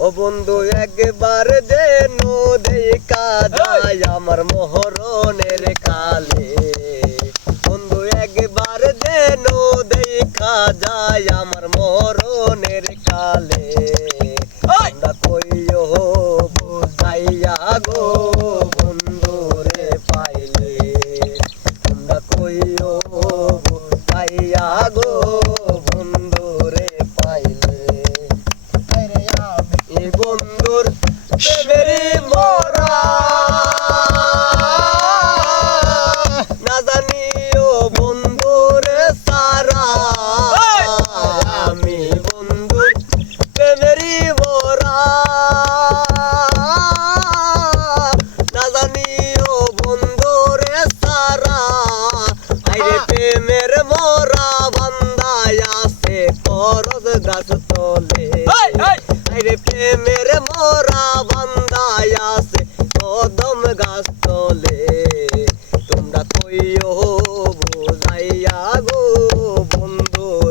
ও বন্ধু একবার যেন দেখা যায় আমার মোহরনের কালে। বন্ধু একবার যেন দেখা যায় আমার মোহরনের কালে। আমরা কইও বুঝাইয়া গো। বন্ধুর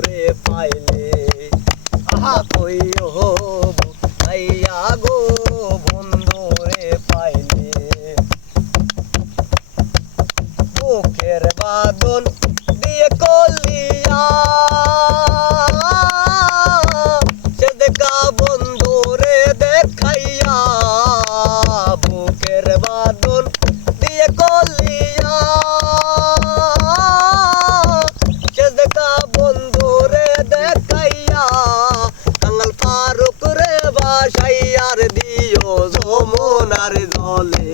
রে পাইলে। আহা কইও বুঝাইয়া গো বন্ধু পাইলে। বুকের বাদন রে বাসাইয়ার দিও যমুনার জলে।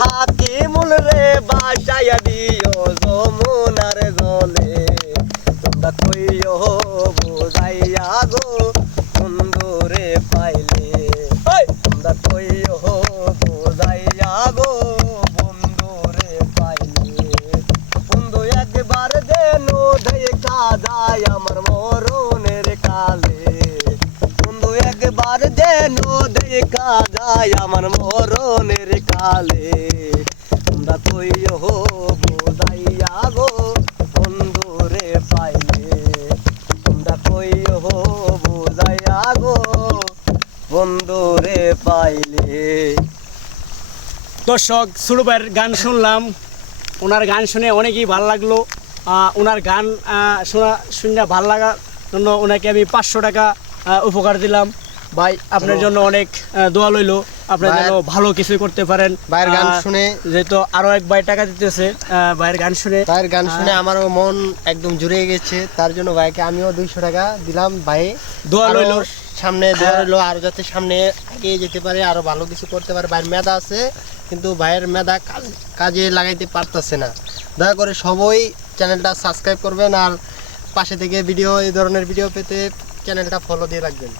হাকিমুল রে বাসাইয়া দিও যমুনার জলে। তোমরা কইও বুঝাইয়া গো বন্ধু রে পাইলে তোমরা কইও বুঝাইয়া গো বন্ধু রে পাইলে। বন্ধু একবার যেন দেখা যায় আমার মরণের কালে। একবার যেন দেখা যায় আমার মরণের কালে। তোমরা কইও বোঝাইয়া গো বন্ধু রে পাইলে। তোমরা কইও বোঝাইয়া গো বন্ধু রে পাইলে। দর্শক ছোটো গান শুনলাম। ওনার গান শুনে অনেকই ভালো লাগল। ওনার গান শোনা শুনে ভালো লাগার জন্য ওনাকে আমি পাঁচশো টাকা উপকার দিলাম। ভাই আপনার জন্য অনেক দোয়া লইলো। আপনার জন্য ভালো কিছু করতে পারেন। ভাইয়ের গান শুনে যেহেতু আরও এক ভাই টাকা দিতেছে ভাইয়ের গান শুনে। ভাইয়ের গান শুনে আমারও মন একদম জুড়ে গেছে। তার জন্য ভাইকে আমিও দুইশো টাকা দিলাম। ভাই দোয়া লইলো। সামনে দোয়া হ্যাঁ। রইল আর যাতে সামনে এগিয়ে যেতে পারে আরও ভালো কিছু করতে পারে। ভাইয়ের মেধা আছে কিন্তু ভাইয়ের মেধা কাজে লাগাইতে পারতেছে না। দয়া করে সবাই চ্যানেলটা সাবস্ক্রাইব করবেন আর পাশে থেকে ভিডিও এই ধরনের ভিডিও পেতে চ্যানেলটা ফলো দিয়ে রাখবেন।